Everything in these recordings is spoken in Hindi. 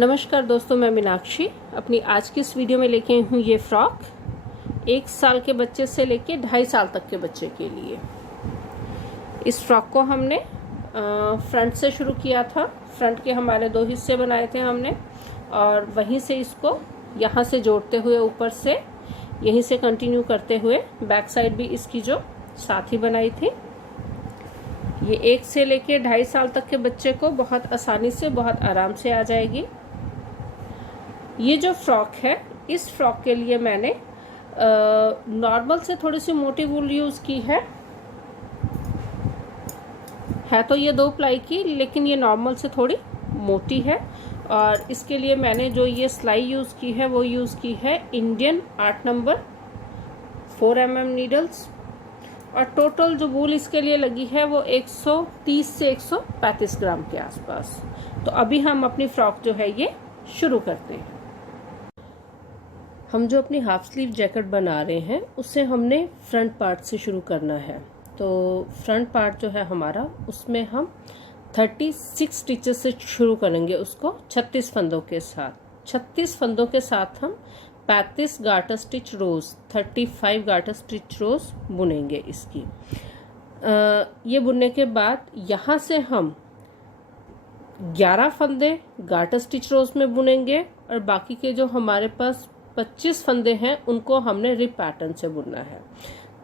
नमस्कार दोस्तों, मैं मीनाक्षी अपनी आज की इस वीडियो में लेके आई हूँ ये फ्रॉक 1 साल के बच्चे से लेके 2.5 साल तक के बच्चे के लिए। इस फ्रॉक को हमने फ्रंट से शुरू किया था। फ्रंट के हमारे 2 हिस्से बनाए थे हमने, और वहीं से इसको यहाँ से जोड़ते हुए ऊपर से यहीं से कंटिन्यू करते हुए बैक साइड भी इसकी जो साथ ही बनाई थी। ये 1 से लेके 2.5 साल तक के बच्चे को बहुत आसानी से, बहुत आराम से आ जाएगी। ये जो फ्रॉक है, इस फ्रॉक के लिए मैंने नॉर्मल से थोड़ी सी मोटी वूल यूज़ की है तो ये 2 प्लाई की, लेकिन ये नॉर्मल से थोड़ी मोटी है। और इसके लिए मैंने जो ये सिलाई यूज़ की है वो यूज़ की है इंडियन 8 नंबर 4 mm नीडल्स। और टोटल जो वूल इसके लिए लगी है वो 130 से 135 ग्राम के आसपास। तो अभी हम अपनी फ्रॉक जो है ये शुरू करते हैं। हम जो अपनी हाफ स्लीव जैकेट बना रहे हैं उससे हमने फ्रंट पार्ट से शुरू करना है। तो फ्रंट पार्ट जो है हमारा, उसमें हम 36 स्टिचेस से शुरू करेंगे उसको 36 फंदों के साथ। 36 फंदों के साथ हम 35 गार्टर स्टिच रोज, 35 गार्टर स्टिच रोज बुनेंगे इसकी। ये बुनने के बाद यहाँ से हम 11 फंदे गार्टर स्टिच रोज में बुनेंगे, और बाकी के जो हमारे पास 25 फंदे हैं उनको हमने रिप पैटर्न से बुनना है।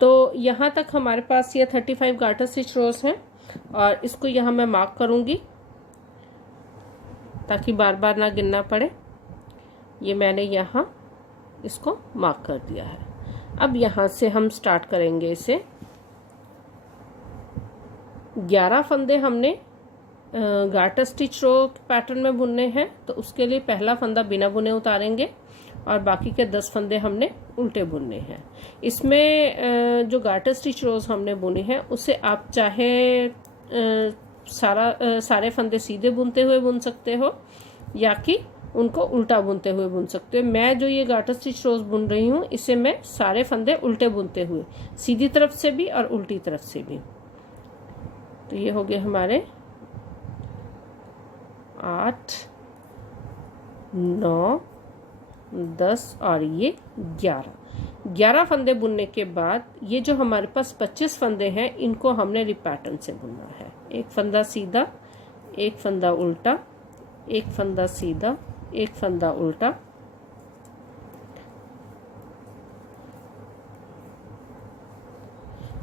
तो यहाँ तक हमारे पास ये 35 गार्टर स्टिच रोज हैं, और इसको यहाँ मैं मार्क करूँगी ताकि बार बार ना गिनना पड़े। ये मैंने यहाँ इसको मार्क कर दिया है। अब यहाँ से हम स्टार्ट करेंगे इसे। 11 फंदे हमने गार्टर स्टिच रो पैटर्न में बुनने हैं, तो उसके लिए पहला फंदा बिना बुने उतारेंगे और बाकी के 10 फंदे हमने उल्टे बुनने हैं। इसमें जो गार्टर स्टिच रोज हमने बुने हैं उसे आप चाहे सारे फंदे सीधे बुनते हुए बुन सकते हो या कि उनको उल्टा बुनते हुए बुन सकते हो। मैं जो ये गार्टर स्टिच रोज बुन रही हूँ इसे मैं सारे फंदे उल्टे बुनते हुए, सीधी तरफ से भी और उल्टी तरफ से भी। तो ये हो गए हमारे 8, 9, 10 और ये 11 फंदे बुनने के बाद ये जो हमारे पास 25 फंदे हैं इनको हमने रिप पैटर्न से बुनना है। एक फंदा सीधा, एक फंदा उल्टा, एक फंदा सीधा, एक फंदा उल्टा,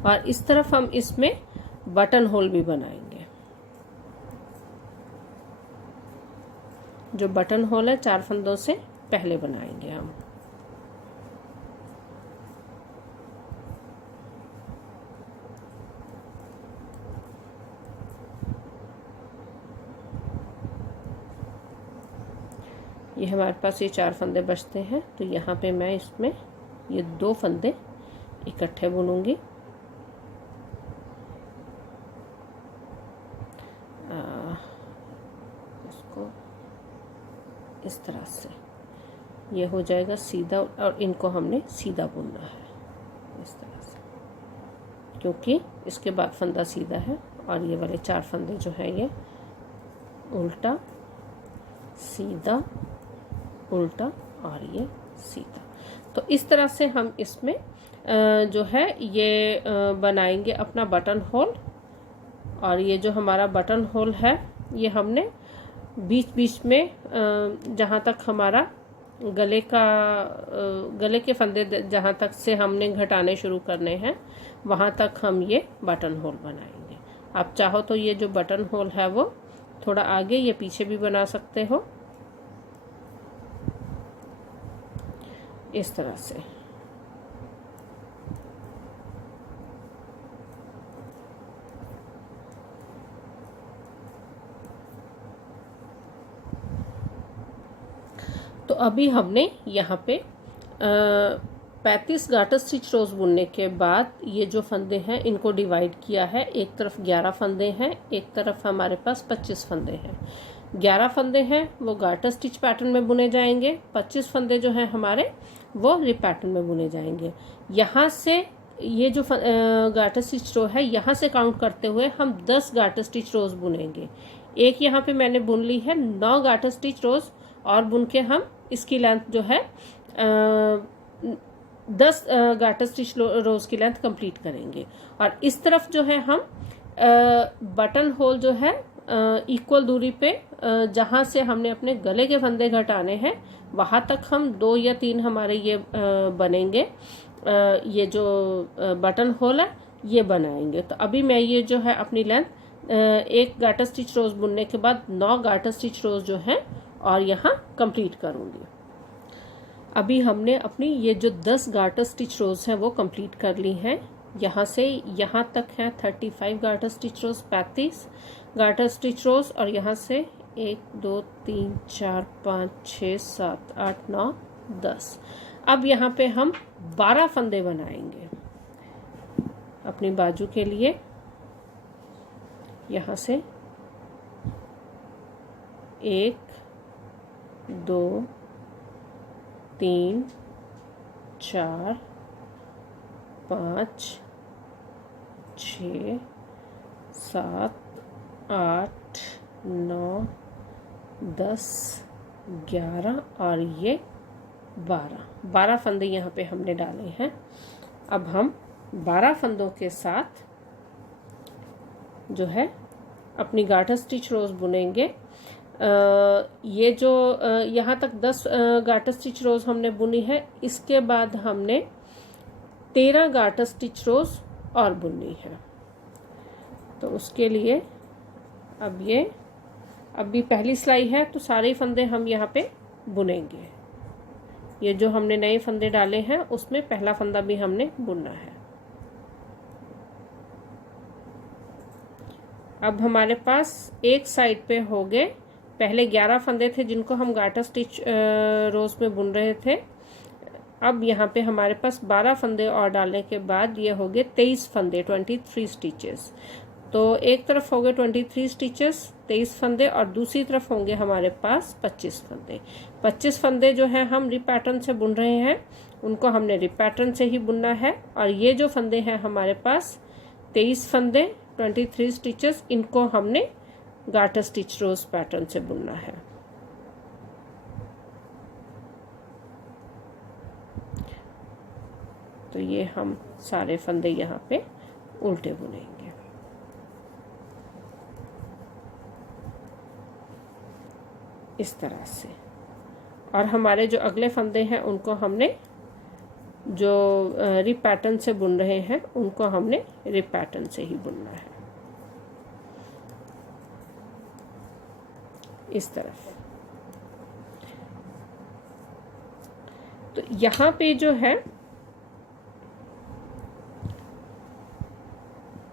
और इस तरफ हम इसमें बटन होल भी बनाएंगे। जो बटन होल है 4 फंदों से पहले बनाएंगे हम। ये हमारे पास ये 4 फंदे बचते हैं, तो यहाँ पे मैं इसमें ये 2 फंदे इकट्ठे बुनूंगी। इसको इस तरह से ये हो जाएगा सीधा, और इनको हमने सीधा बुनना है इस तरह से, क्योंकि इसके बाद फंदा सीधा है और ये वाले 4 फंदे जो है ये उल्टा, सीधा, उल्टा और ये सीधा। तो इस तरह से हम इसमें जो है ये बनाएंगे अपना बटन होल। और ये जो हमारा बटन होल है ये हमने बीच बीच में जहाँ तक हमारा गले के फंदे जहाँ तक से हमने घटाने शुरू करने हैं वहाँ तक हम ये बटन होल बनाएंगे। आप चाहो तो ये जो बटन होल है वो थोड़ा आगे या पीछे भी बना सकते हो, इस तरह से। तो अभी हमने यहाँ पे 35 गार्टर स्टिच रोज बुनने के बाद ये जो फंदे हैं इनको डिवाइड किया है। एक तरफ 11 फंदे हैं, एक तरफ हमारे पास 25 फंदे हैं। 11 फंदे हैं वो गार्टर स्टिच पैटर्न में बुने जाएंगे, 25 फंदे जो हैं हमारे वो रिप पैटर्न में बुने जाएंगे। यहाँ से ये जो गार्टर स्टिच रो है यहाँ से काउंट करते हुए हम 10 गार्टर स्टिच रोज बुनेंगे। एक यहाँ पे मैंने बुन ली है 9 गार्टर स्टिच रोज, और बुन के हम इसकी लेंथ जो है 10 गार्टर स्टिच रोज की लेंथ कंप्लीट करेंगे। और इस तरफ जो है हम बटन होल जो है इक्वल दूरी पे जहाँ से हमने अपने गले के फंदे घटाने हैं वहाँ तक हम 2 या 3 हमारे ये बनेंगे। ये जो बटन होल है ये बनाएंगे। तो अभी मैं ये जो है अपनी लेंथ एक गार्टर स्टिच रोज बुनने के बाद 9 गार्टर स्टिच रोज जो है और यहाँ कंप्लीट करूँगी। अभी हमने अपनी ये जो 10 गार्टर स्टिच रोज हैं वो कंप्लीट कर ली हैं। यहाँ से यहाँ तक है 35 गार्टर स्टिच रोज, 35 गार्टर स्टिच रोज, और यहाँ से 1 2 3 4 5 6 7 8 9 10। अब यहाँ पे हम 12 फंदे बनाएंगे अपनी बाजू के लिए। यहाँ से 1 2 3 4 5 6 7 8 9 10 11 और ये 12 फंदे यहाँ पे हमने डाले हैं। अब हम 12 फंदों के साथ जो है अपनी गार्टर स्टिच रोज बुनेंगे। ये जो यहाँ तक 10 गार्टर स्टिच रोज हमने बुनी है, इसके बाद हमने 13 गार्टर स्टिच रोज और बुननी है। तो उसके लिए अब भी पहली सिलाई है तो सारे फंदे हम यहाँ पे बुनेंगे। ये जो हमने नए फंदे डाले हैं उसमें पहला फंदा भी हमने बुनना है। अब हमारे पास एक साइड पे हो गए, पहले 11 फंदे थे जिनको हम गार्टर स्टिच रोज में बुन रहे थे। अब यहाँ पे हमारे पास 12 फंदे और डालने के बाद ये हो गए 23 फंदे, 23 स्टिचेस। तो एक तरफ हो गए 23 स्टिचेस 23 फंदे, और दूसरी तरफ होंगे हमारे पास 25 फंदे। 25 फंदे जो है हम रिप पैटर्न से बुन रहे हैं, उनको हमने रिप पैटर्न से ही बुनना है। और ये जो फंदे हैं हमारे पास 23 फंदे 23 स्टिचेस, इनको हमने गार्टर स्टिच रोज पैटर्न से बुनना है। तो ये हम सारे फंदे यहाँ पे उल्टे बुनेंगे इस तरह से। और हमारे जो अगले फंदे हैं उनको हमने जो रिप पैटर्न से बुन रहे हैं उनको हमने रिप पैटर्न से ही बुनना है इस तरफ। तो यहाँ पे जो है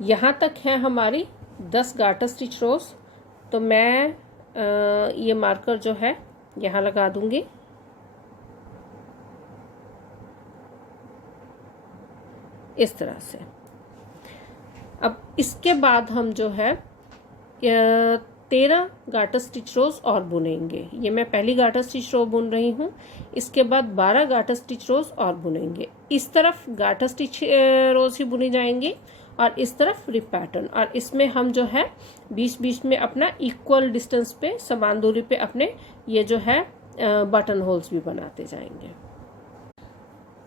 यहाँ तक है हमारी 10 गार्टर स्टिच रोज। तो मैं ये मार्कर जो है यहाँ लगा दूंगी। इस तरह से। अब इसके बाद हम जो है 13 गार्टर स्टिच रोज और बुनेंगे। ये मैं पहली गार्टर स्टिच रो बुन रही हूँ, इसके बाद 12 गार्टर स्टिच रोज और बुनेंगे। इस तरफ गार्टर स्टिच रोज ही बुनी जाएंगी और इस तरफ रिप पैटर्न। और इसमें हम जो है बीच बीच में अपना इक्वल डिस्टेंस पे, समान दूरी पे अपने ये जो है बटन होल्स भी बनाते जाएंगे।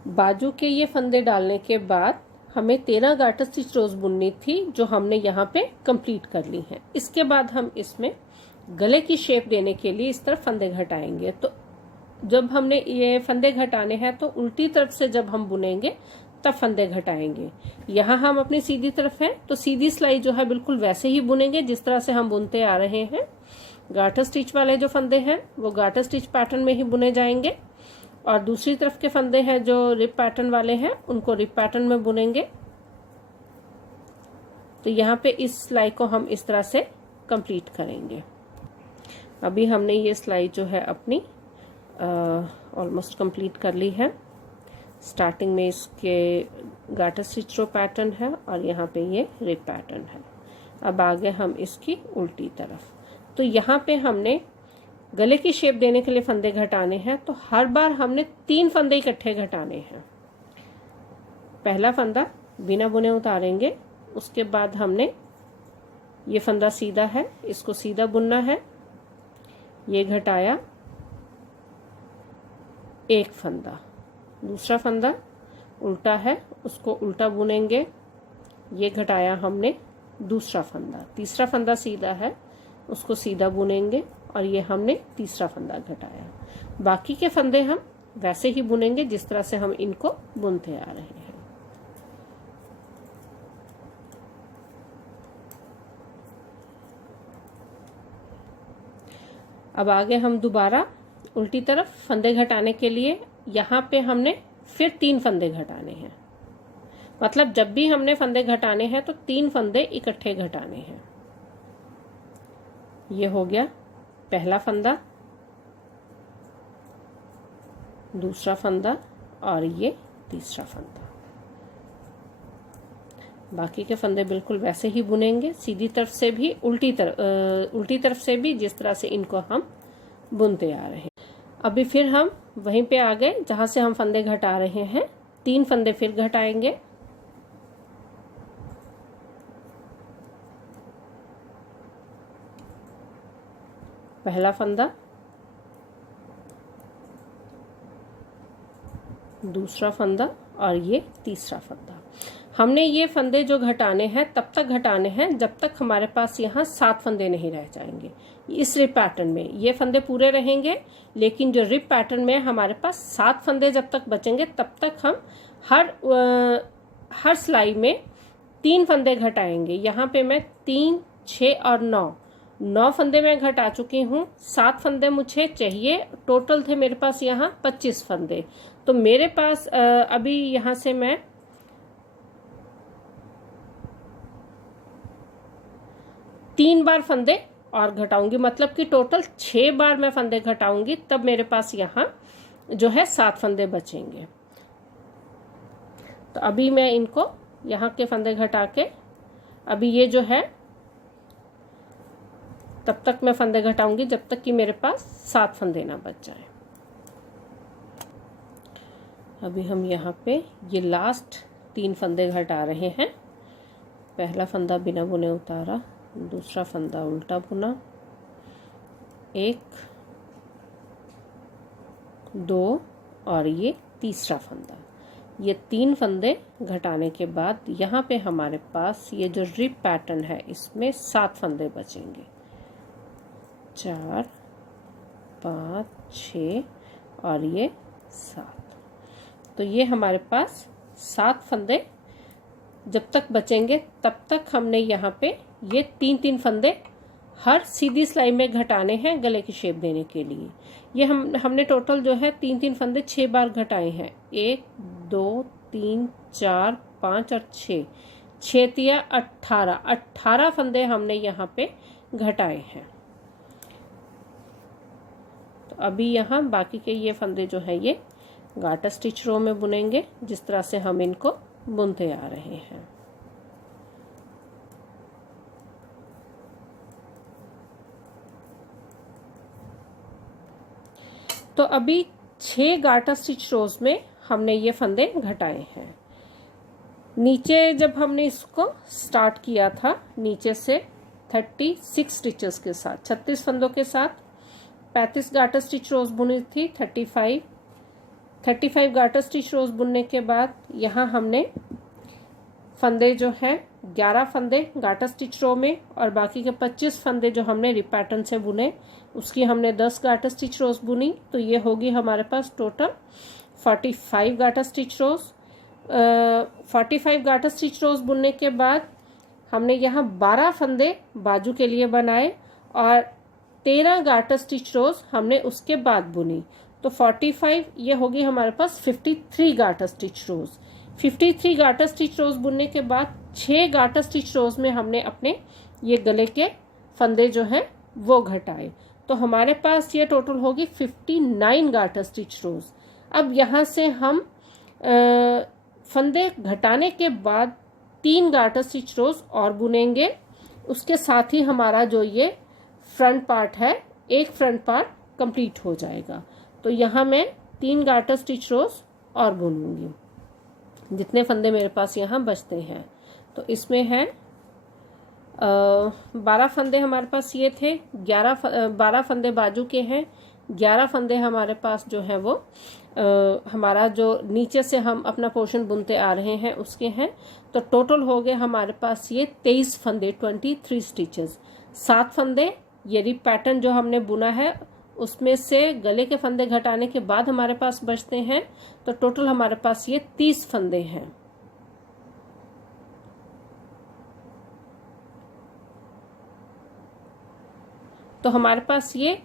बाजू के ये फंदे डालने के बाद हमें 13 गार्टर स्टिच रोज बुननी थी जो हमने यहाँ पे कंप्लीट कर ली हैं। इसके बाद हम इसमें गले की शेप देने के लिए इस तरफ फंदे घटाएंगे। तो जब हमने ये फंदे घटाने हैं तो उल्टी तरफ से जब हम बुनेंगे तब फंदे घटाएंगे। यहाँ हम अपनी सीधी तरफ हैं तो सीधी सिलाई जो है बिल्कुल वैसे ही बुनेंगे जिस तरह से हम बुनते आ रहे हैं। गार्टर स्टिच वाले जो फंदे हैं वो गार्टर स्टिच पैटर्न में ही बुने जाएंगे और दूसरी तरफ के फंदे हैं जो रिप पैटर्न वाले हैं उनको रिप पैटर्न में बुनेंगे। तो यहाँ पे इस सिलाई को हम इस तरह से कंप्लीट करेंगे। अभी हमने ये सिलाई जो है अपनी ऑलमोस्ट कंप्लीट कर ली है। स्टार्टिंग में इसके गार्टर स्टिच रो पैटर्न है और यहाँ पे ये रिप पैटर्न है। अब आगे हम इसकी उल्टी तरफ। तो यहाँ पे हमने गले की शेप देने के लिए फंदे घटाने हैं। तो हर बार हमने 3 फंदे इकट्ठे घटाने हैं। पहला फंदा बिना बुने उतारेंगे, उसके बाद हमने ये फंदा सीधा है, इसको सीधा बुनना है, ये घटाया, एक फंदा, दूसरा फंदा उल्टा है उसको उल्टा बुनेंगे, ये घटाया हमने दूसरा फंदा, तीसरा फंदा सीधा है उसको सीधा बुनेंगे और ये हमने तीसरा फंदा घटाया। बाकी के फंदे हम वैसे ही बुनेंगे जिस तरह से हम इनको बुनते आ रहे हैं। अब आगे हम दोबारा उल्टी तरफ फंदे घटाने के लिए यहाँ पे हमने फिर 3 फंदे घटाने हैं। मतलब जब भी हमने फंदे घटाने हैं तो 3 फंदे इकट्ठे घटाने हैं। ये हो गया पहला फंदा, दूसरा फंदा और ये तीसरा फंदा। बाकी के फंदे बिल्कुल वैसे ही बुनेंगे, सीधी तरफ से भी उल्टी तरफ से भी, जिस तरह से इनको हम बुनते आ रहे हैं। अभी फिर हम वहीं पे आ गए जहां से हम फंदे घटा रहे हैं। 3 फंदे फिर घटाएंगे। पहला फंदा, दूसरा फंदा और ये तीसरा फंदा। हमने ये फंदे जो घटाने हैं तब तक घटाने हैं जब तक हमारे पास यहाँ 7 फंदे नहीं रह जाएंगे। इस रिप पैटर्न में ये फंदे पूरे रहेंगे, लेकिन जो रिप पैटर्न में हमारे पास 7 फंदे जब तक बचेंगे तब तक हम हर सिलाई में 3 फंदे घटाएंगे। यहाँ पे मैं 3, 6 और 9 फंदे मैं घटा चुकी हूँ। 7 फंदे मुझे चाहिए, टोटल थे मेरे पास यहाँ 25 फंदे। तो मेरे पास अभी यहाँ से मैं 3 बार फंदे और घटाऊंगी, मतलब कि टोटल 6 बार मैं फंदे घटाऊंगी, तब मेरे पास यहाँ जो है 7 फंदे बचेंगे। तो अभी मैं इनको यहाँ के फंदे घटा के, अभी ये जो है तब तक मैं फंदे घटाऊंगी जब तक कि मेरे पास 7 फंदे ना बच जाए। अभी हम यहाँ पे ये लास्ट 3 फंदे घटा रहे हैं। पहला फंदा बिना बुने उतारा, दूसरा फंदा उल्टा बुना, 1, 2 और ये तीसरा फंदा। ये 3 फंदे घटाने के बाद यहाँ पे हमारे पास ये जो रिप पैटर्न है इसमें 7 फंदे बचेंगे। 4, 5, 6 और ये 7। तो ये हमारे पास 7 फंदे जब तक बचेंगे तब तक हमने यहाँ पे ये 3-3 फंदे हर सीधी सिलाई में घटाने हैं गले की शेप देने के लिए। ये हमने टोटल जो है 3-3 फंदे 6 बार घटाए हैं। 1, 2, 3, 4, 5 और 6, 6 तिया 18 फंदे हमने यहाँ पे घटाए हैं। तो अभी यहाँ बाकी के ये फंदे जो है ये गाटर स्टिच रो में बुनेंगे जिस तरह से हम इनको बुनते आ रहे हैं। तो अभी 6 गाटर स्टिच रोज में हमने ये फंदे घटाए हैं। नीचे जब हमने इसको स्टार्ट किया था नीचे से 36 स्टिचेस के साथ, 36 फंदों के साथ 35 गाटर स्टिच रोज बुनी थी। 35 गाटर स्टिच रोज बुनने के बाद यहाँ हमने फंदे जो है 11 फंदे गाटर स्टिच रो में और बाकी के 25 फंदे जो हमने रिप पैटर्न से बुने उसकी हमने 10 गाटर स्टिच रोज बुनी। तो ये होगी हमारे पास टोटल 45 गाटर स्टिच रोज। 45 गाटर स्टिच रोज बुनने के बाद हमने यहाँ 12 फंदे बाजू के लिए बनाए और 13 गाटर स्टिच रोज हमने उसके बाद बुनी। तो 45 ये होगी हमारे पास 53 गाटर स्टिच रोज। 53 गाटर स्टिच रोज बुनने के बाद 6 गाटर स्टिच रोज में हमने अपने ये गले के फंदे जो हैं वो घटाए। तो हमारे पास ये टोटल होगी 59 गाटर स्टिच रोज। अब यहाँ से हम फंदे घटाने के बाद 3 गाटर स्टिच रोज और बुनेंगे। उसके साथ ही हमारा जो ये फ्रंट पार्ट है, एक फ्रंट पार्ट कंप्लीट हो जाएगा। तो यहाँ मैं 3 गाटर स्टिच रोज और बुनूंगी जितने फंदे मेरे पास यहाँ बचते हैं। तो इसमें है 12 फंदे हमारे पास ये थे, 12 फंदे बाजू के हैं, 11 फंदे हमारे पास जो है वो हमारा जो नीचे से हम अपना पोर्शन बुनते आ रहे हैं उसके हैं। तो टोटल हो गए हमारे पास ये 23 फंदे, 23 स्टिचेस। 7 फंदे ये रिप पैटर्न जो हमने बुना है उसमें से गले के फंदे घटाने के बाद हमारे पास बचते हैं। तो टोटल हमारे पास ये 30 फंदे हैं। तो हमारे पास ये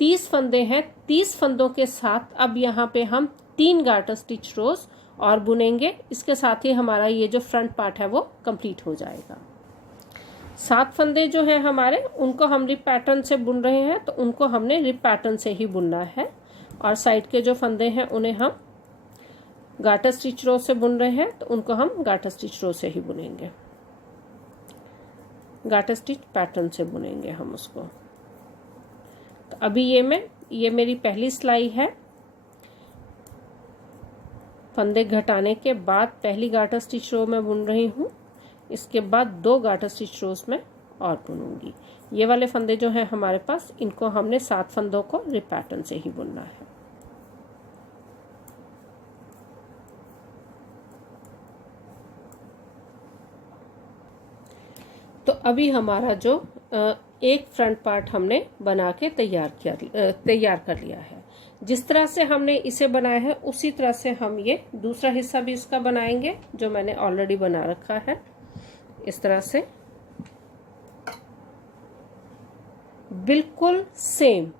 30 फंदे हैं। 30 फंदों के साथ अब यहाँ पे हम 3 गार्टर स्टिच रोज और बुनेंगे। इसके साथ ही हमारा ये जो फ्रंट पार्ट है वो कंप्लीट हो जाएगा। 7 फंदे जो हैं हमारे, उनको हम रिप पैटर्न से बुन रहे हैं, तो उनको हमने रिप पैटर्न से ही बुनना है। और साइड के जो फंदे हैं उन्हें हम गार्टर स्टिच रो से बुन रहे हैं, तो उनको हम गार्टर स्टिच रो से ही बुनेंगे, गार्टर स्टिच पैटर्न से बुनेंगे हम उसको। तो अभी ये मेरी पहली सिलाई है। फंदे घटाने के बाद पहली गार्टर स्टिच रो में बुन रही हूँ। इसके बाद 2 गार्टर स्टिच रोज में और बुनूंगी। ये वाले फंदे जो हैं हमारे पास, इनको हमने 7 फंदों को रिप पैटर्न से ही बुनना है। तो अभी हमारा जो एक फ्रंट पार्ट हमने बना के तैयार कर लिया है। जिस तरह से हमने इसे बनाया है उसी तरह से हम ये दूसरा हिस्सा भी इसका बनाएंगे, जो मैंने ऑलरेडी बना रखा है। इस तरह से बिल्कुल सेम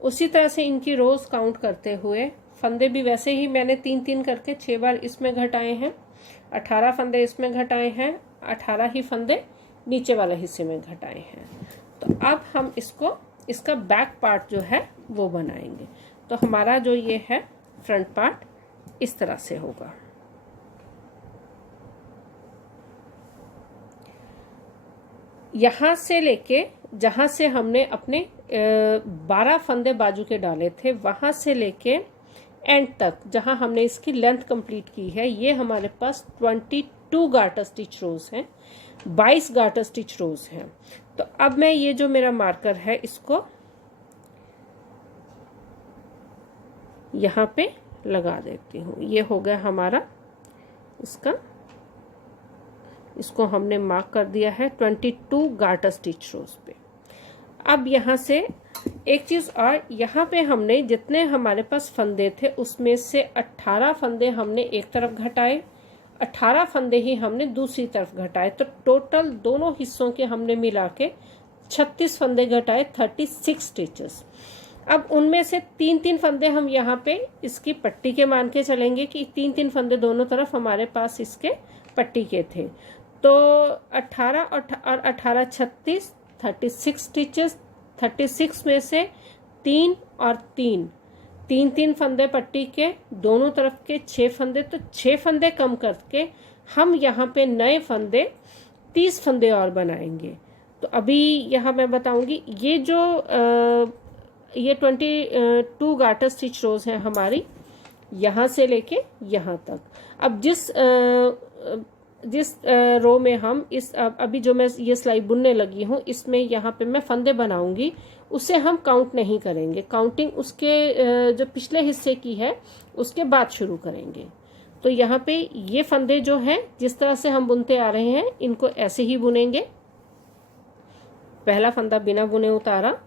उसी तरह से इनकी रोज काउंट करते हुए, फंदे भी वैसे ही मैंने 3-3 करके 6 बार इसमें घटाए हैं। 18 फंदे इसमें घटाए हैं, 18 ही फंदे नीचे वाले हिस्से में घटाए हैं। तो अब हम इसका बैक पार्ट जो है वो बनाएंगे। तो हमारा जो ये है फ्रंट पार्ट इस तरह से होगा। यहाँ से लेके जहाँ से हमने अपने 12 फंदे बाजू के डाले थे, वहाँ से लेके एंड तक जहाँ हमने इसकी लेंथ कंप्लीट की है, ये हमारे पास 22 गार्टर स्टिच रोज हैं, 22 गार्टर स्टिच रोज हैं। तो अब मैं ये जो मेरा मार्कर है इसको यहाँ पे लगा देती हूँ। ये हो गया हमारा इसको हमने मार्क कर दिया है 22 गार्टर स्टिच रोज पे। अब यहाँ से एक चीज़ और, यहाँ पे हमने जितने हमारे पास फंदे थे उसमें से 18 फंदे हमने एक तरफ घटाए, 18 फंदे ही हमने दूसरी तरफ घटाए। तो टोटल दोनों हिस्सों के हमने मिला के 36 फंदे घटाए, 36 स्टिचेस। अब उनमें से 3-3 फंदे हम यहाँ पे इसकी पट्टी के मान के चलेंगे कि 3-3 फंदे दोनों तरफ हमारे पास इसके पट्टी के थे। तो 18 और 18 36, 36 स्टिचेस। 36 में से 3 और 3 फंदे पट्टी के, दोनों तरफ के 6 फंदे। तो 6 फंदे कम करके हम यहाँ पे नए फंदे 30 फंदे और बनाएंगे। तो अभी यहाँ मैं बताऊंगी ये जो ये 22 गार्टर स्टिच रोज हैं हमारी, यहाँ से लेके यहाँ तक। अब जिस रो में हम अभी जो मैं ये सिलाई बुनने लगी हूँ, इसमें यहाँ पे मैं फंदे बनाऊंगी, उसे हम काउंट नहीं करेंगे। काउंटिंग उसके जो पिछले हिस्से की है उसके बाद शुरू करेंगे। तो यहाँ पे ये फंदे जो हैं जिस तरह से हम बुनते आ रहे हैं, इनको ऐसे ही बुनेंगे। पहला फंदा बिना बुने उतारा,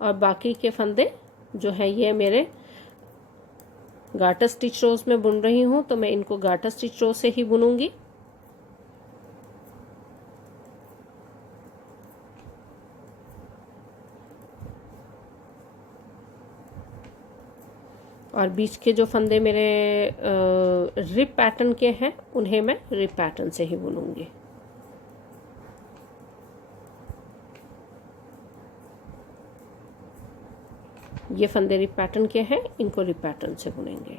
और बाकी के फंदे जो है ये मेरे गार्टर स्टिच रोज में बुन रही हूँ, तो मैं इनको गार्टर स्टिच रोज से ही बुनूंगी। और बीच के जो फंदे मेरे रिप पैटर्न के हैं, उन्हें मैं रिप पैटर्न से ही बुनूंगी। ये फंदे रिप पैटर्न के हैं, इनको रिप पैटर्न से बुनेंगे।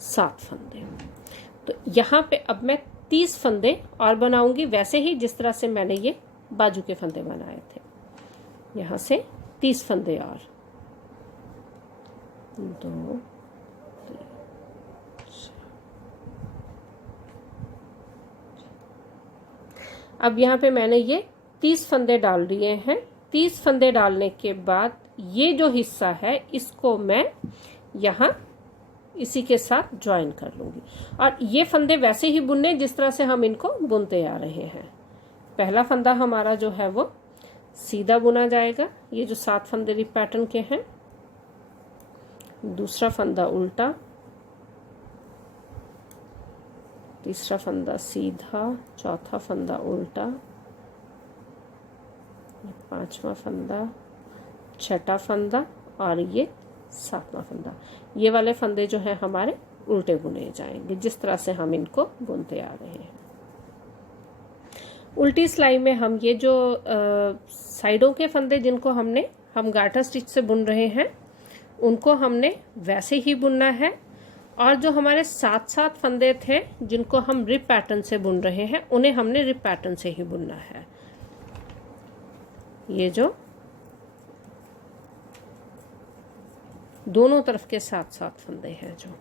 सात फंदे। तो यहाँ पे अब मैं 30 फंदे और बनाऊंगी, वैसे ही जिस तरह से मैंने ये बाजू के फंदे बनाए थे। यहाँ से 30 फंदे और 2 3। अब यहाँ पे मैंने ये 30 फंदे डाल दिए हैं। 30 फंदे डालने के बाद ये जो हिस्सा है इसको मैं यहाँ इसी के साथ ज्वाइन कर लूँगी। और ये फंदे वैसे ही बुनने जिस तरह से हम इनको बुनते आ रहे हैं। पहला फंदा हमारा जो है वो सीधा बुना जाएगा, ये जो 7 फंदे रिप पैटर्न के हैं। दूसरा फंदा उल्टा, तीसरा फंदा सीधा, चौथा फंदा उल्टा, पांचवा फंदा, छठा फंदा और ये 7वां फंदा। ये वाले फंदे जो हैं हमारे उल्टे बुने जाएंगे जिस तरह से हम इनको बुनते आ रहे हैं। उल्टी सिलाई में हम ये जो साइडों के फंदे जिनको हम गार्टर स्टिच से बुन रहे हैं उनको हमने वैसे ही बुनना है। और जो हमारे 7 फंदे थे जिनको हम रिप पैटर्न से बुन रहे हैं उन्हें हमने रिप पैटर्न से ही बुनना है। ये जो दोनों तरफ के 7 फंदे हैं जो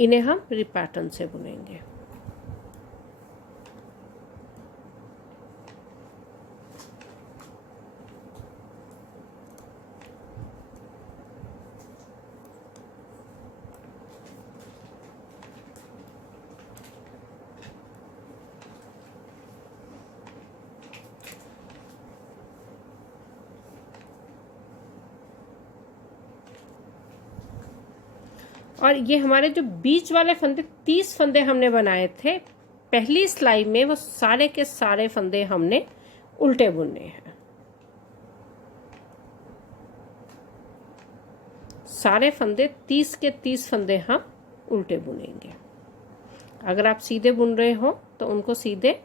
इन्हें हम रिप पैटर्न से बुनेंगे। और ये हमारे जो बीच वाले फंदे 30 फंदे हमने बनाए थे पहली सिलाई में, वो सारे के सारे फंदे हमने उल्टे बुनने हैं। सारे फंदे 30 के 30 फंदे हम उल्टे बुनेंगे। अगर आप सीधे बुन रहे हो तो उनको सीधे,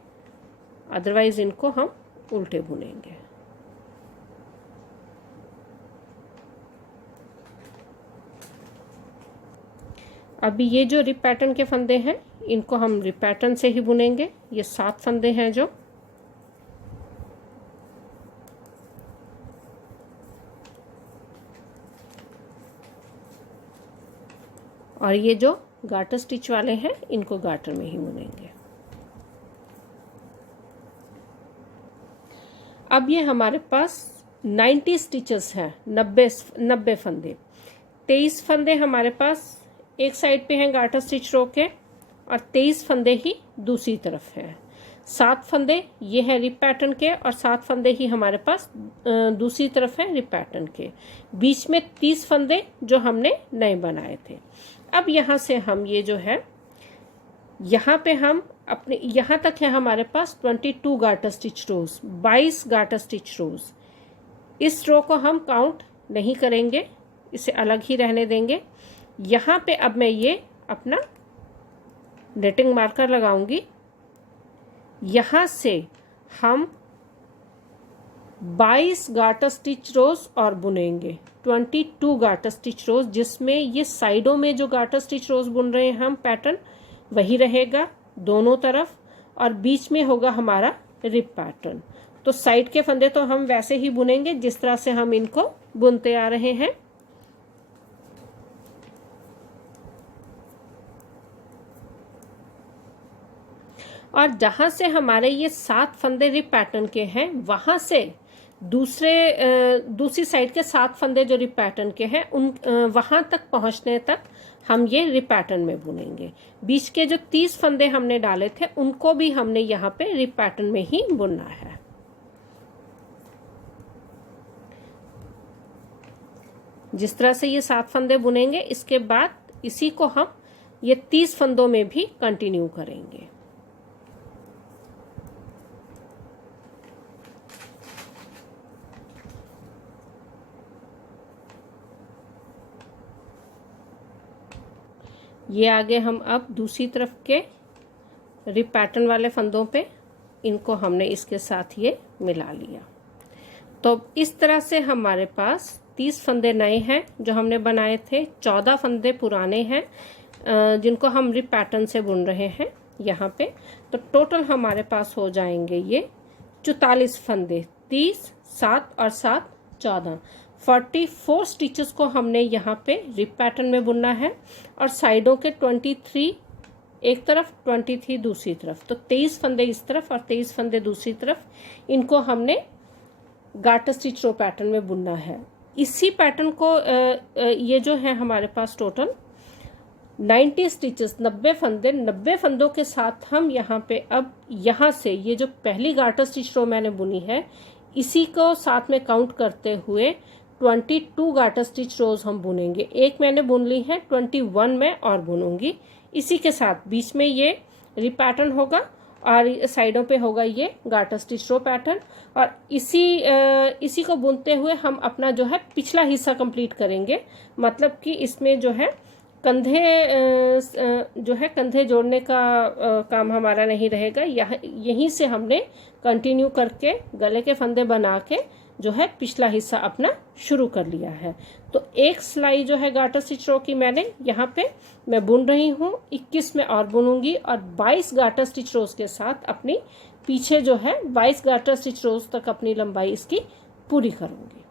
अदरवाइज इनको हम उल्टे बुनेंगे। अभी ये जो रिप पैटर्न के फंदे हैं इनको हम रिप पैटर्न से ही बुनेंगे। ये 7 फंदे हैं जो, और ये जो गार्टर स्टिच वाले हैं इनको गार्टर में ही बुनेंगे। अब ये हमारे पास 90 स्टिचेस हैं, 90 फंदे। 23 फंदे हमारे पास एक साइड पे हैं गार्टर स्टिच रो के और 23 फंदे ही दूसरी तरफ हैं। 7 फंदे ये हैं रिप पैटर्न के और 7 फंदे ही हमारे पास दूसरी तरफ हैं रिप पैटर्न के। बीच में 30 फंदे जो हमने नए बनाए थे। अब यहाँ से हम ये जो है यहाँ पे हम अपने यहाँ तक है हमारे पास 22 गार्टर स्टिच रोज, 22 गार्टर स्टिच रोज। इस रो को हम काउंट नहीं करेंगे, इसे अलग ही रहने देंगे। यहाँ पे अब मैं ये अपना नेटिंग मार्कर लगाऊंगी। यहाँ से हम 22 गार्टर स्टिच रोज और बुनेंगे, 22 गार्टर स्टिच रोज, जिसमें ये साइडों में जो गार्टर स्टिच रोज बुन रहे हैं हम पैटर्न वही रहेगा दोनों तरफ, और बीच में होगा हमारा रिप पैटर्न। तो साइड के फंदे तो हम वैसे ही बुनेंगे जिस तरह से हम इनको बुनते आ रहे हैं। और जहाँ से हमारे ये 7 फंदे रिप पैटर्न के हैं वहाँ से दूसरी साइड के 7 फंदे जो रिप पैटर्न के हैं उन वहाँ तक पहुँचने तक हम ये रिप पैटर्न में बुनेंगे। बीच के जो 30 फंदे हमने डाले थे उनको भी हमने यहाँ पे रिप पैटर्न में ही बुनना है। जिस तरह से ये 7 फंदे बुनेंगे इसके बाद इसी को हम ये 30 फंदों में भी कंटिन्यू करेंगे। ये आगे हम अब दूसरी तरफ के रिप पैटर्न वाले फंदों पे इनको हमने इसके साथ ये मिला लिया। तो इस तरह से हमारे पास 30 फंदे नए हैं जो हमने बनाए थे, 14 फंदे पुराने हैं जिनको हम रिप पैटर्न से बुन रहे हैं यहाँ पे। तो टोटल हमारे पास हो जाएंगे ये 44 फंदे, 30, 7 और 7 14 44 स्टिचेस को हमने यहाँ पे रिप पैटर्न में बुनना है और साइडों के 23 एक तरफ 23 दूसरी तरफ, तो 23 फंदे इस तरफ और 23 फंदे दूसरी तरफ, इनको हमने गार्टर स्टिच रो पैटर्न में बुनना है। इसी पैटर्न को ये जो है हमारे पास टोटल 90 स्टिचेस 90 फंदों के साथ हम यहाँ पे अब यहाँ से ये जो पहली गार्टर स्टिच रो मैंने बुनी है इसी को साथ में काउंट करते हुए 22 गार्टर स्टिच रोज हम बुनेंगे। एक मैंने बुन ली है, 21 में और बुनूंगी। इसी के साथ बीच में ये रिप पैटर्न होगा और साइडों पे होगा ये गार्टर स्टिच रो पैटर्न, और इसी को बुनते हुए हम अपना जो है पिछला हिस्सा कंप्लीट करेंगे। मतलब कि इसमें जो है कंधे जोड़ने का काम हमारा नहीं रहेगा। यहीं से हमने कंटिन्यू करके गले के फंदे बना के जो है पिछला हिस्सा अपना शुरू कर लिया है। तो एक सिलाई जो है गार्टर स्टिच रो की मैंने यहाँ पे मैं बुन रही हूँ, 21 में और बुनूंगी और 22 गार्टर स्टिच रोज के साथ अपनी पीछे जो है 22 गार्टर स्टिच रोज तक अपनी लंबाई इसकी पूरी करूँगी।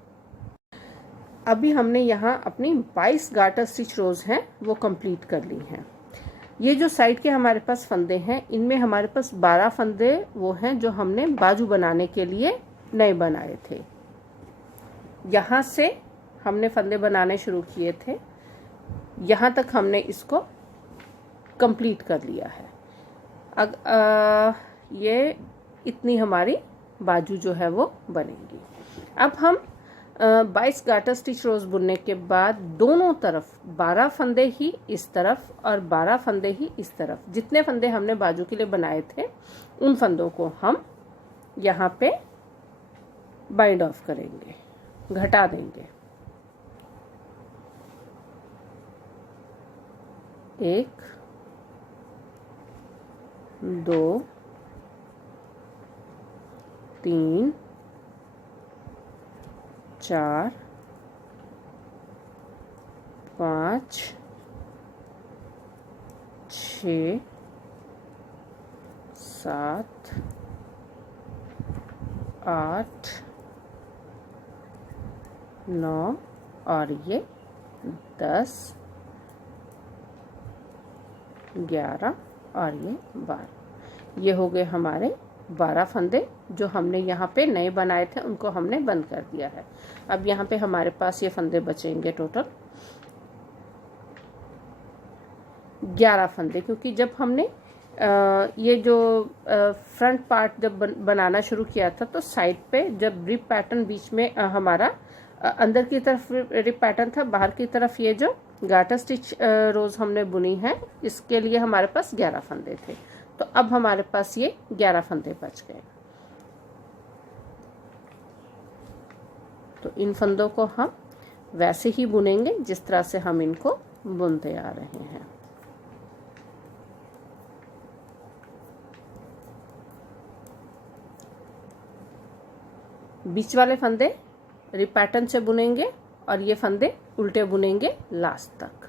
अभी हमने यहाँ अपनी 22 गार्टर स्टिच रोज हैं वो कंप्लीट कर ली हैं। ये जो साइड के हमारे पास फंदे हैं इनमें हमारे पास 12 फंदे वो हैं जो हमने बाजू बनाने के लिए नए बनाए थे। यहाँ से हमने फंदे बनाने शुरू किए थे, यहाँ तक हमने इसको कंप्लीट कर लिया है। ये इतनी हमारी बाजू जो है वो बनेगी। अब हम 22 गार्टर स्टिच रोज बुनने के बाद दोनों तरफ 12 फंदे ही इस तरफ और 12 फंदे ही इस तरफ, जितने फंदे हमने बाजू के लिए बनाए थे उन फंदों को हम यहाँ पे बाइंड ऑफ करेंगे, घटा देंगे। 1 2 3 4 5 6 7 8 9 और ये 10 11 और ये 12। ये हो गए हमारे 12 फंदे जो हमने यहाँ पे नए बनाए थे, उनको हमने बंद कर दिया है। अब यहाँ पे हमारे पास ये फंदे बचेंगे टोटल 11 फंदे, क्योंकि जब हमने ये जो फ्रंट पार्ट जब बनाना शुरू किया था तो साइड पे जब रिप पैटर्न बीच में हमारा अंदर की तरफ रिप पैटर्न था, बाहर की तरफ ये जो गार्टर स्टिच रोज हमने बुनी है इसके लिए हमारे पास 11 फंदे थे। तो अब हमारे पास ये 11 फंदे बच गए। तो इन फंदों को हम वैसे ही बुनेंगे जिस तरह से हम इनको बुनते आ रहे हैं। बीच वाले फंदे रिप पैटर्न से बुनेंगे और ये फंदे उल्टे बुनेंगे लास्ट तक।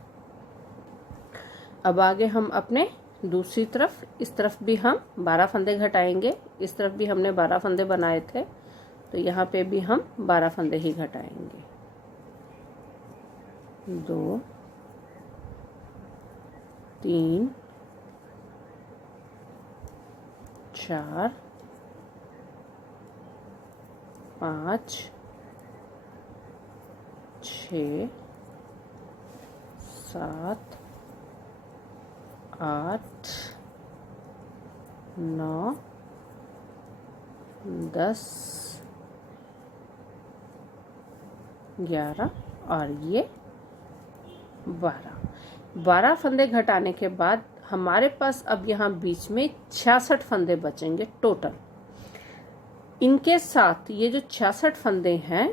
अब आगे हम अपने दूसरी तरफ, इस तरफ भी हम 12 फंदे घटाएंगे। इस तरफ भी हमने 12 फंदे बनाए थे तो यहाँ पे भी हम 12 फंदे ही घटाएंगे। 2 3 4 5 6 7 8 9 10 11 और ये 12 फंदे घटाने के बाद हमारे पास अब यहाँ बीच में 66 फंदे बचेंगे टोटल। इनके साथ ये जो 66 फंदे हैं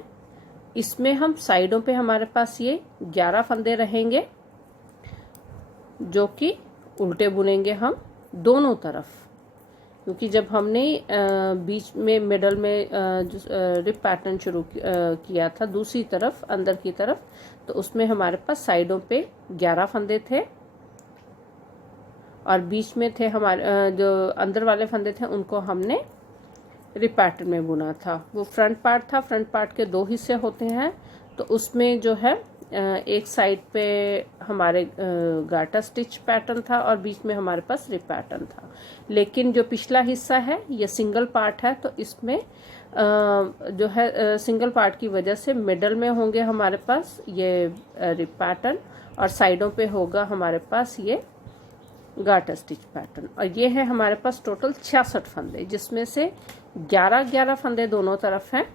इसमें हम साइडों पे हमारे पास ये 11 फंदे रहेंगे जो कि उल्टे बुनेंगे हम दोनों तरफ, क्योंकि जब हमने बीच में मिडल में जो रिप पैटर्न शुरू किया था दूसरी तरफ अंदर की तरफ, तो उसमें हमारे पास साइडों पे 11 फंदे थे और बीच में थे हमारे जो अंदर वाले फंदे थे उनको हमने रिप पैटर्न में बुना था। वो फ्रंट पार्ट था, फ्रंट पार्ट के 2 हिस्से होते हैं, तो उसमें जो है एक साइड पे हमारे गाटा स्टिच पैटर्न था और बीच में हमारे पास रिप पैटर्न था। लेकिन जो पिछला हिस्सा है ये सिंगल पार्ट है, तो इसमें जो है सिंगल पार्ट की वजह से मिडल में होंगे हमारे पास ये रिप पैटर्न और साइडों पे होगा हमारे पास ये गाटा स्टिच पैटर्न। और ये है हमारे पास टोटल 66 फंदे, जिसमें से 11 फंदे दोनों तरफ हैं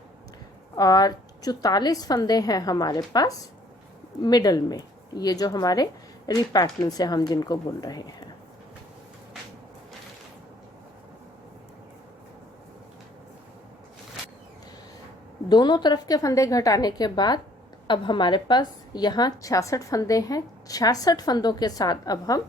और 44 फंदे हैं हमारे पास मिडल में, ये जो हमारे रिप पैटर्न से हम जिनको बुन रहे हैं। दोनों तरफ के फंदे घटाने के बाद अब हमारे पास यहाँ 66 फंदे हैं। 66 फंदों के साथ अब हम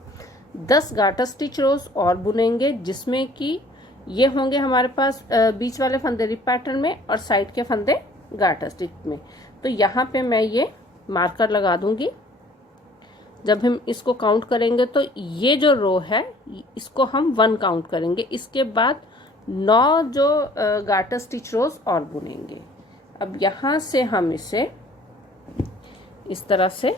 10 गाटा स्टिच रोज और बुनेंगे, जिसमें कि ये होंगे हमारे पास बीच वाले फंदे रिप पैटर्न में और साइड के फंदे गाटा स्टिच में। तो यहाँ पे मैं ये मार्कर लगा दूंगी। जब हम इसको काउंट करेंगे तो ये जो रो है इसको हम 1 काउंट करेंगे, इसके बाद 9 जो गाटा स्टिच रोज और बुनेंगे। अब यहाँ से हम इसे इस तरह से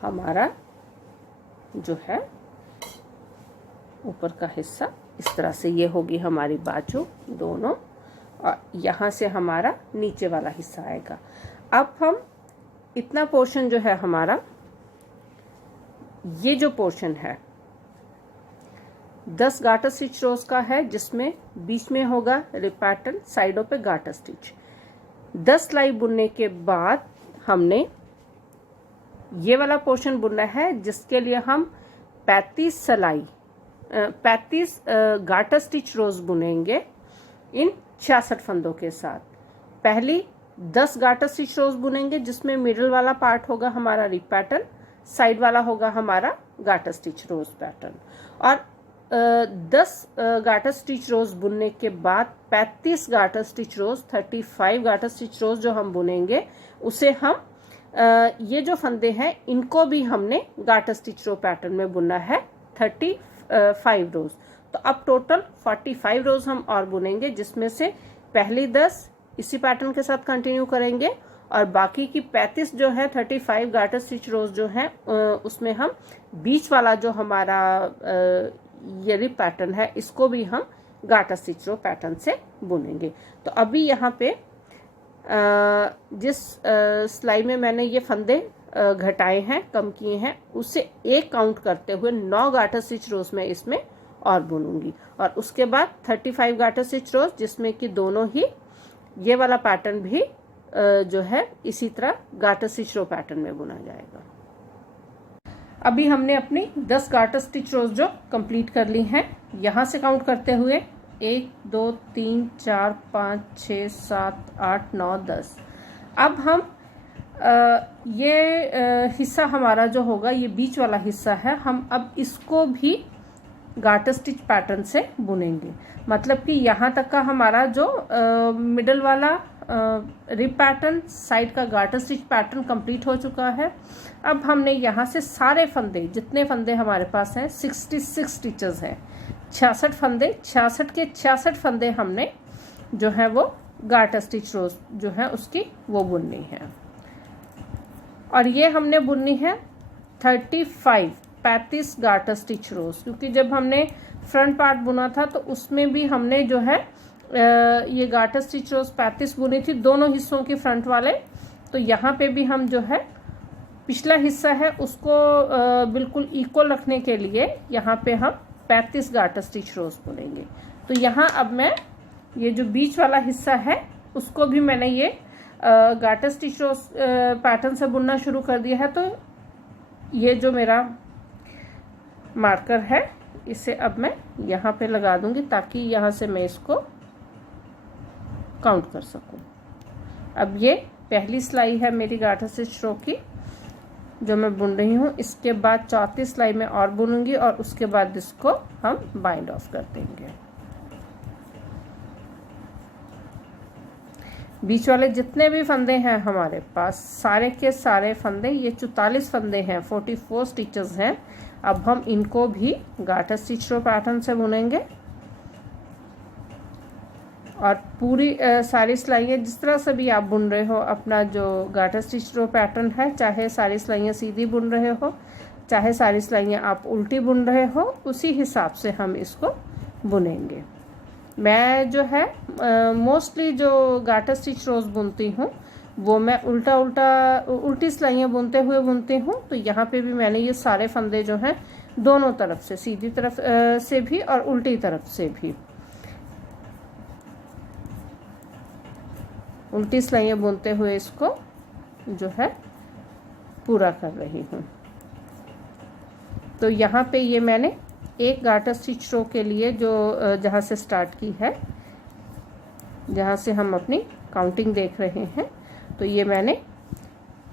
हमारा जो है ऊपर का हिस्सा इस तरह से ये होगी हमारी बाजू दोनों, और यहाँ से हमारा नीचे वाला हिस्सा आएगा। अब हम इतना पोर्शन जो है हमारा, ये जो पोर्शन है 10 गाटा स्टिच रोज का है, जिसमें बीच में होगा रिप पैटर्न, साइडों पे गाटा स्टिच। 10 सिलाई बुनने के बाद हमने ये वाला पोर्शन बुनना है, जिसके लिए हम 35 गाटा स्टिच रोज बुनेंगे इन 66 फंदों के साथ। पहली 10 गाटा स्टिच रोज बुनेंगे, जिसमें मिडल वाला पार्ट होगा हमारा रिप पैटर्न, साइड वाला होगा हमारा गाटा स्टिच रोज पैटर्न। और 10 गाटा स्टिच रोज बुनने के बाद 35 गाटा स्टिच रोज, 35 गाटा स्टिच रोज जो हम बुनेंगे, उसे हम ये जो फंदे हैं इनको भी हमने गाटा स्टिच रो पैटर्न में बुनना है 35 रोज। तो अब टोटल 45 रोज हम और बुनेंगे, जिसमें से पहली 10 इसी पैटर्न के साथ कंटिन्यू करेंगे और बाकी की 35 जो है 35 गाटा स्टिच रोज जो है उसमें हम बीच वाला जो हमारा ये रिप पैटर्न है इसको भी हम गाटा स्टिच रो पैटर्न से बुनेंगे। तो अभी यहाँ पे जिस सिलाई में मैंने ये फंदे घटाए हैं, कम किए हैं, उसे 1 काउंट करते हुए 9 गाटा स्टिच रोज में इसमें और बुनूंगी। और उसके बाद 35 गाटा स्टिच रोज, जिसमें कि दोनों ही ये वाला पैटर्न भी जो है इसी तरह गाटा स्टिच रो पैटर्न में बुना जाएगा। अभी हमने अपनी 10 गाटा स्टिच रोज जो कंप्लीट कर ली हैं, यहाँ से काउंट करते हुए 1 2 3 4 5 6 7 8 9 10। अब हम ये हिस्सा हमारा जो होगा, ये बीच वाला हिस्सा है, हम अब इसको भी गाटा स्टिच पैटर्न से बुनेंगे। मतलब कि यहाँ तक का हमारा जो मिडल वाला रिप पैटर्न, साइड का गाटा स्टिच पैटर्न कंप्लीट हो चुका है। अब हमने यहाँ से सारे फंदे, जितने फंदे हमारे पास हैं, 66 स्टिचेस हैं, 66 फंदे, 66 के 66 फंदे हमने जो है वो गाटा स्टिच रोज जो है उसकी वो बुननी है। और ये हमने बुननी है 35 गाटा स्टिच रोज, क्योंकि जब हमने फ्रंट पार्ट बुना था तो उसमें भी हमने जो है ये गाटा स्टिच रोज 35 बुनी थी, दोनों हिस्सों के फ्रंट वाले। तो यहाँ पे भी हम जो है पिछला हिस्सा है उसको बिल्कुल इक्वल रखने के लिए यहाँ पे हम 35 गाटा स्टिच रोज बुनेंगे। तो यहाँ अब मैं ये जो बीच वाला हिस्सा है उसको भी मैंने ये गाटा स्टिच रोज पैटर्न से बुनना शुरू कर दिया है। तो ये जो मेरा मार्कर है इसे अब मैं यहाँ पे लगा दूंगी, ताकि यहाँ से मैं इसको काउंट कर सकूं। अब ये पहली सिलाई है मेरी गाटा स्टिच रो की जो मैं बुन रही हूँ। इसके बाद चौथी सिलाई में और बुनूंगी और उसके बाद इसको हम बाइंड ऑफ कर देंगे। बीच वाले जितने भी फंदे हैं हमारे पास, सारे के सारे फंदे, ये 44 फंदे हैं, 44 स्टिचेस हैं। अब हम इनको भी गार्टर स्टिच रो पैटर्न से बुनेंगे और पूरी सारी सिलाइयाँ जिस तरह से भी आप बुन रहे हो अपना जो गार्टर स्टिच रो पैटर्न है, चाहे सारी सिलाइयाँ सीधी बुन रहे हो, चाहे सारी सिलाइयाँ आप उल्टी बुन रहे हो, उसी हिसाब से हम इसको बुनेंगे। मैं जो है मोस्टली जो गार्टर स्टिच रोज बुनती हूँ वो मैं उल्टी सिलाइयाँ बुनते हुए बुनती हूँ। तो यहाँ पे भी मैंने ये सारे फंदे जो हैं दोनों तरफ से, सीधी तरफ से भी और उल्टी तरफ से भी, उल्टी सिलाइयाँ बुनते हुए इसको जो है पूरा कर रही हूँ। तो यहाँ पे ये मैंने एक गार्टर स्टिच रो के लिए जो जहाँ से स्टार्ट की है, जहाँ से हम अपनी काउंटिंग देख रहे हैं, तो ये मैंने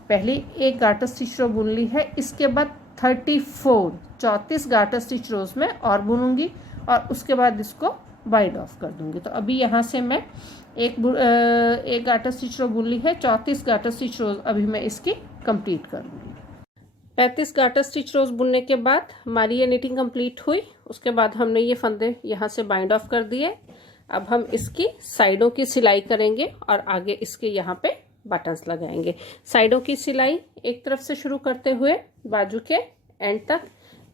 पहली एक गार्टर स्टिच रो बुन ली है। इसके बाद 34 गार्टर स्टिच रोज में और बुनूंगी और उसके बाद इसको बाइंड ऑफ कर दूंगी। तो अभी यहाँ से मैं एक गार्टर स्टिच रो बुन ली है, 34 गार्टर स्टिच रोज अभी मैं इसकी कंप्लीट कर दूंगी। 35 गार्टर स्टिच रोज बुनने के बाद हमारी ये निटिंग कंप्लीट हुई। उसके बाद हमने ये फंदे यहाँ से बाइंड ऑफ कर दिए। अब हम इसकी साइडों की सिलाई करेंगे और आगे इसके यहाँ पे बटन्स लगाएंगे। साइडों की सिलाई एक तरफ से शुरू करते हुए बाजू के एंड तक,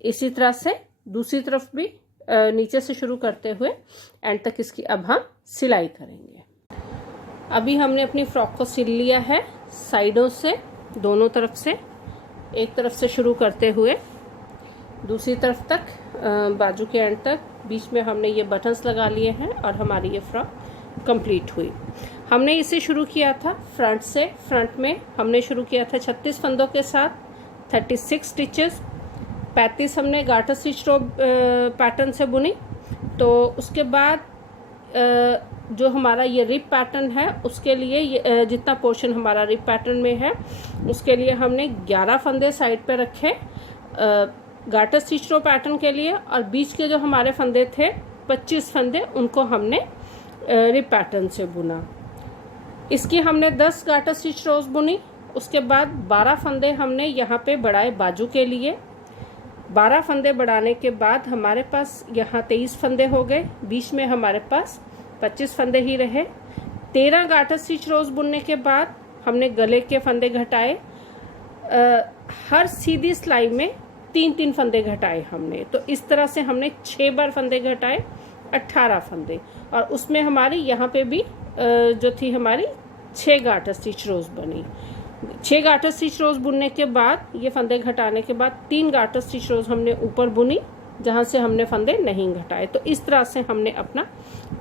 इसी तरह से दूसरी तरफ भी नीचे से शुरू करते हुए एंड तक इसकी अब हम सिलाई करेंगे। अभी हमने अपनी फ्रॉक को सिल लिया है साइडों से, दोनों तरफ से, एक तरफ से शुरू करते हुए दूसरी तरफ तक, बाजू के एंड तक। बीच में हमने ये बटन्स लगा लिए हैं और हमारी ये फ्रॉक कंप्लीट हुई। हमने इसे शुरू किया था फ्रंट से। फ्रंट में हमने शुरू किया था 36 फंदों के साथ 36 स्टिचेस। 35 हमने गार्टर स्टिच रो पैटर्न से बुनी। तो उसके बाद जो हमारा ये रिप पैटर्न है उसके लिए जितना पोर्शन हमारा रिप पैटर्न में है उसके लिए हमने 11 फंदे साइड पे रखे गार्टर स्टिच रो पैटर्न के लिए, और बीच के जो हमारे फंदे थे 25 फंदे उनको हमने रिप पैटर्न से बुना। इसकी हमने 10 गार्टर स्टिच रोज बुनी। उसके बाद 12 फंदे हमने यहाँ पे बढ़ाए बाजू के लिए। 12 फंदे बढ़ाने के बाद हमारे पास यहाँ 23 फंदे हो गए। बीच में हमारे पास 25 फंदे ही रहे। 13 गार्टर स्टिच रोज बुनने के बाद हमने गले के फंदे घटाए। हर सीधी सिलाई में 3-3 फंदे घटाए हमने। तो इस तरह से हमने 6 बार फंदे घटाए, 18 फंदे। और उसमें हमारी यहाँ पे भी जो थी हमारी 6 गार्टर स्टिच रोज बनी। 6 गार्टर स्टिच रोज बुनने के बाद ये फंदे घटाने के बाद 3 गार्टर स्टिच रोज हमने ऊपर बुनी जहाँ से हमने फंदे नहीं घटाए। तो इस तरह से हमने अपना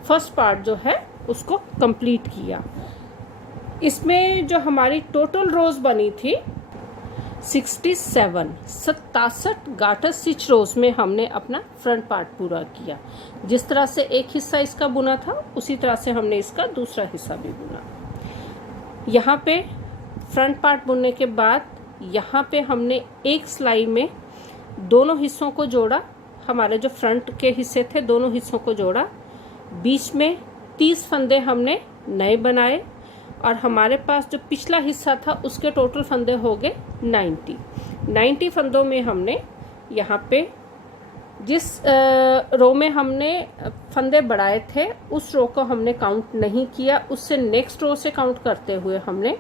फर्स्ट पार्ट जो है उसको कंप्लीट किया। इसमें जो हमारी टोटल रोज बनी थी 67 गार्टर स्टिच रोज में हमने अपना फ्रंट पार्ट पूरा किया। जिस तरह से एक हिस्सा इसका बुना था उसी तरह से हमने इसका दूसरा हिस्सा भी बुना। यहाँ पे फ्रंट पार्ट बुनने के बाद यहाँ पे हमने एक सिलाई में दोनों हिस्सों को जोड़ा। हमारे जो फ्रंट के हिस्से थे दोनों हिस्सों को जोड़ा। बीच में 30 फंदे हमने नए बनाए और हमारे पास जो पिछला हिस्सा था उसके टोटल फंदे हो गए 90 फंदों में हमने यहाँ पे जिस रो में हमने फंदे बढ़ाए थे उस रो को हमने काउंट नहीं किया। उससे नेक्स्ट रो से काउंट करते हुए हमने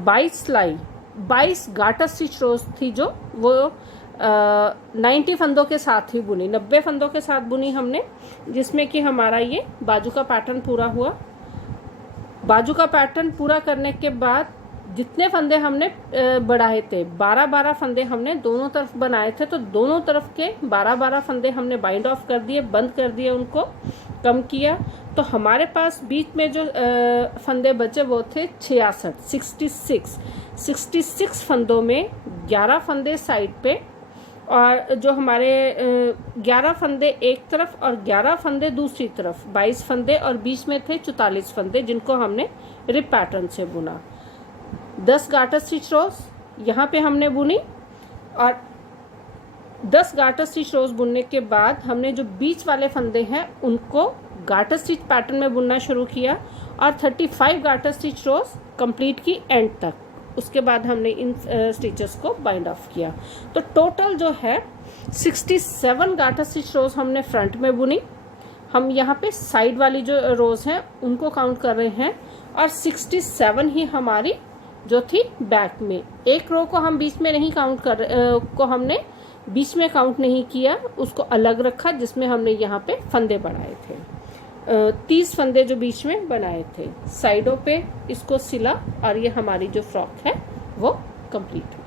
22 गार्टर स्टिच रोज थी जो वो 90 फंदों के साथ ही बुनी, 90 फंदों के साथ बुनी हमने, जिसमें कि हमारा ये बाजू का पैटर्न पूरा हुआ। बाजू का पैटर्न पूरा करने के बाद जितने फंदे हमने बढ़ाए थे 12 फंदे हमने दोनों तरफ बनाए थे। तो दोनों तरफ के 12 फंदे हमने बाइंड ऑफ कर दिए, बंद कर दिए, उनको कम किया। तो हमारे पास बीच में जो फंदे बचे वो थे 66 फंदों में 11 फंदे साइड पे और जो हमारे 11 फंदे एक तरफ और 11 फंदे दूसरी तरफ, 22 फंदे और बीच में थे 44 फंदे जिनको हमने रिप पैटर्न से बुना। 10 गार्टर स्टिच रोज यहाँ पे हमने बुनी और 10 गार्टर स्टिच रोज बुनने के बाद हमने जो बीच वाले फंदे हैं उनको गार्टर स्टिच पैटर्न में बुनना शुरू किया और 35 गार्टर स्टिच रोज कंप्लीट की एंड तक। उसके बाद हमने इन स्टिचेस को बाइंड ऑफ किया। तो टोटल जो है 67 गार्टर स्टिच रोज हमने फ्रंट में बुनी। हम यहाँ पे साइड वाली जो रोज हैं उनको काउंट कर रहे हैं, और 67 ही हमारी जो थी बैक में। एक रो को हम बीच में नहीं काउंट को हमने बीच में काउंट नहीं किया, उसको अलग रखा, जिसमें हमने यहाँ पे फंदे बढ़ाए थे। 30 फंदे जो बीच में बनाए थे, साइडों पे इसको सिला, और ये हमारी जो फ्रॉक है वो कंप्लीट हुई।